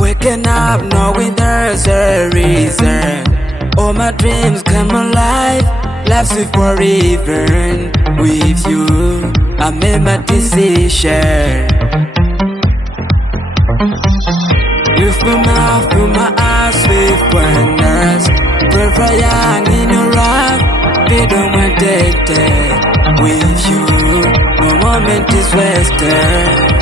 Waking up knowing there's a reason. All my dreams come alive. Life's forever with you. I made my decision. You fill my eyes with wonders. Pray for young in a rock. They don't want dead with you. No moment is wasted.